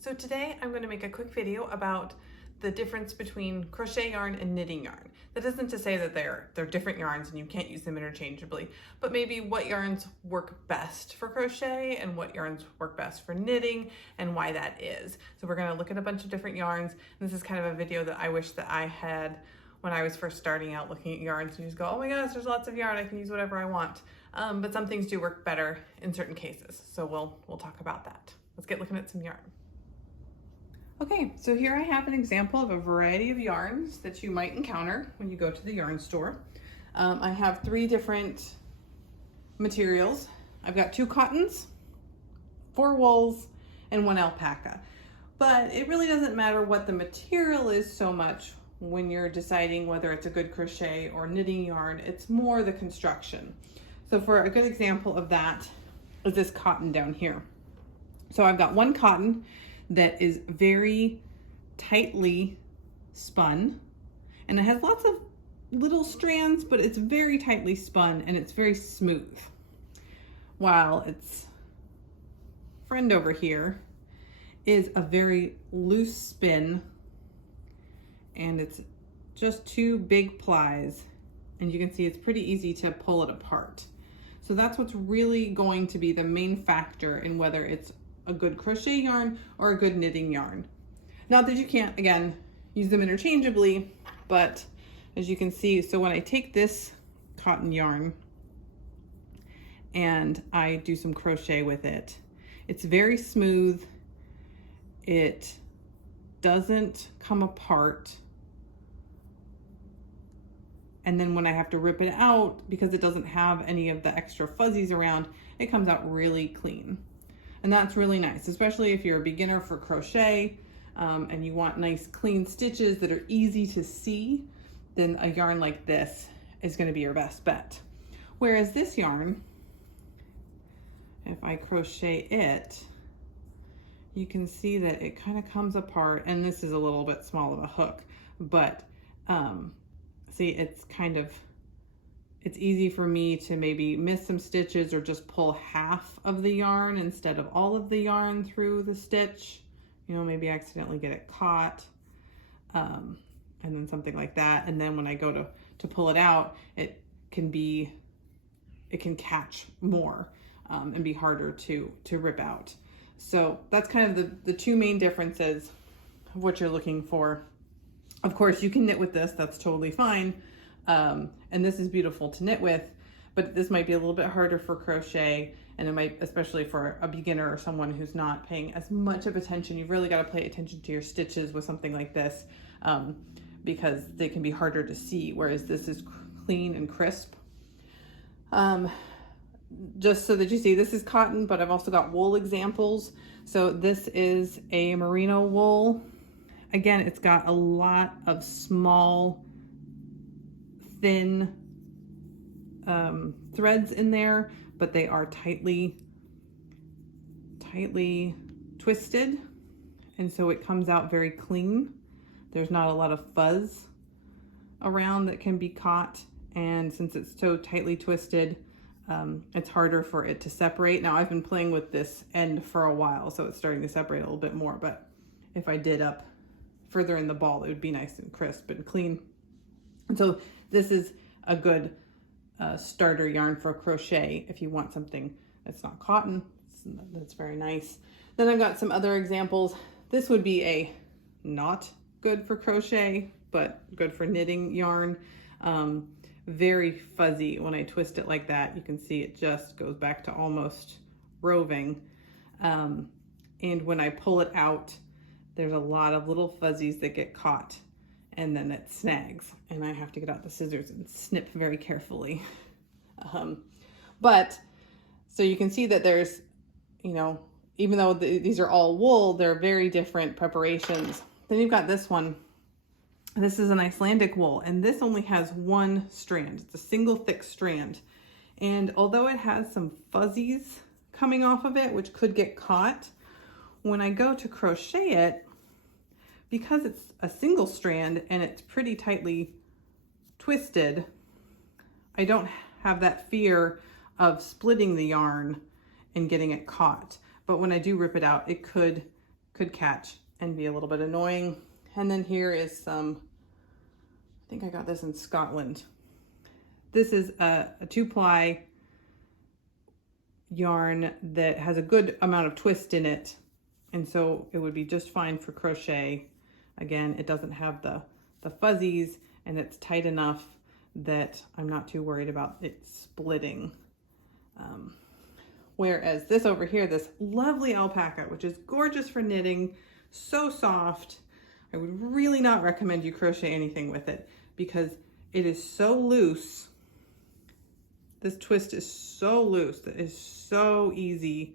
So today I'm going to make a quick video about the difference between crochet yarn and knitting yarn. That isn't to say that they're different yarns and you can't use them interchangeably, but maybe what yarns work best for crochet and what yarns work best for knitting and why that is. So we're going to look at a bunch of different yarns. This is kind of a video that I wish that I had when I was first starting out looking at yarns. You just go, oh my gosh, there's lots of yarn, I can use whatever I want. But some things do work better in certain cases. So we'll talk about that. Let's get looking at some yarn. Okay, so here I have an example of a variety of yarns that you might encounter when you go to the yarn store. I have 3 different materials. I've got 2 cottons, 4 wools, and 1 alpaca. But it really doesn't matter what the material is so much when you're deciding whether it's a good crochet or knitting yarn. It's more the construction. So for a good example of that is this cotton down here. So I've got 1 cotton that is very tightly spun, and it has lots of little strands, but it's very tightly spun and it's very smooth. While its friend over here is a very loose spin, and it's just 2 big plies, and you can see it's pretty easy to pull it apart. So that's what's really going to be the main factor in whether it's a good crochet yarn or a good knitting yarn. Not that you can't, again, use them interchangeably, but as you can see, so when I take this cotton yarn and I do some crochet with it, it's very smooth. It doesn't come apart. And then when I have to rip it out, because it doesn't have any of the extra fuzzies around, it comes out really clean. And that's really nice, especially if you're a beginner for crochet and you want nice clean stitches that are easy to see, then a yarn like this is going to be your best bet. Whereas this yarn, if I crochet it, you can see that it kind of comes apart, and this is a little bit small of a hook, but see, it's easy for me to maybe miss some stitches or just pull half of the yarn instead of all of the yarn through the stitch. You know, maybe accidentally get it caught, and then something like that. And then when I go to pull it out, it can catch more and be harder to rip out. So that's kind of the 2 main differences of what you're looking for. Of course, you can knit with this, that's totally fine. And this is beautiful to knit with, but this might be a little bit harder for crochet, and it might, especially for a beginner or someone who's not paying as much of attention. You've really got to pay attention to your stitches with something like this, because they can be harder to see, whereas this is clean and crisp. Just so that you see, this is cotton, but I've also got wool examples. So this is a Merino Wool. Again, it's got a lot of small, thin threads in there, but they are tightly twisted, and so it comes out very clean. There's not a lot of fuzz around that can be caught, and since it's so tightly twisted, it's harder for it to separate. Now, I've been playing with this end for a while, so it's starting to separate a little bit more, but if I did up further in the ball, it would be nice and crisp and clean. And so this is a good starter yarn for crochet if you want something that's not cotton. That's very nice. Then I've got some other examples. This would be a not good for crochet, but good for knitting yarn. Very fuzzy. When I twist it like that, you can see it just goes back to almost roving. And when I pull it out, there's a lot of little fuzzies that get caught, and then it snags, and I have to get out the scissors and snip very carefully. But so you can see that there's, you know, even though these are all wool, they're very different preparations. Then you've got this one. This is an Icelandic wool, and this only has 1 strand. It's a single thick strand. And although it has some fuzzies coming off of it, which could get caught, when I go to crochet it, because it's a single strand and it's pretty tightly twisted, I don't have that fear of splitting the yarn and getting it caught. But when I do rip it out, it could could catch and be a little bit annoying. And then here is some, I think I got this in Scotland. This is a 2-ply yarn that has a good amount of twist in it. And so it would be just fine for crochet. Again, it doesn't have the fuzzies, and it's tight enough that I'm not too worried about it splitting. Whereas this over here, this lovely alpaca, which is gorgeous for knitting, so soft, I would really not recommend you crochet anything with it because it is so loose. This twist is so loose that it's so easy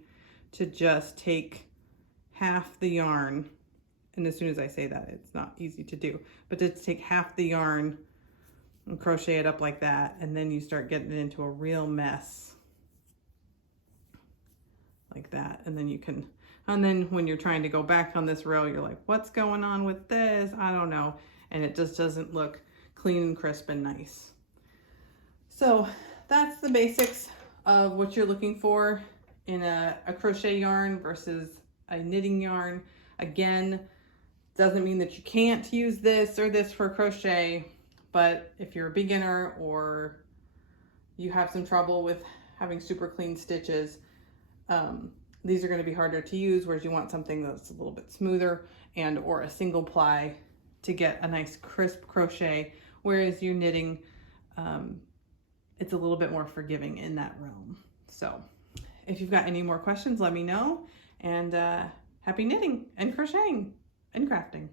to just take half the yarn. And as soon as I say that, it's not easy to do, but to take half the yarn and crochet it up like that, and then you start getting it into a real mess like that. And then you can, and then when you're trying to go back on this row, you're like, what's going on with this? I don't know. And it just doesn't look clean and crisp and nice. So that's the basics of what you're looking for in a crochet yarn versus a knitting yarn. Again, doesn't mean that you can't use this or this for crochet, but if you're a beginner or you have some trouble with having super clean stitches, these are going to be harder to use, whereas you want something that's a little bit smoother and or a single ply to get a nice crisp crochet, whereas you're knitting, it's a little bit more forgiving in that realm. So if you've got any more questions, let me know, and happy knitting and crocheting and crafting.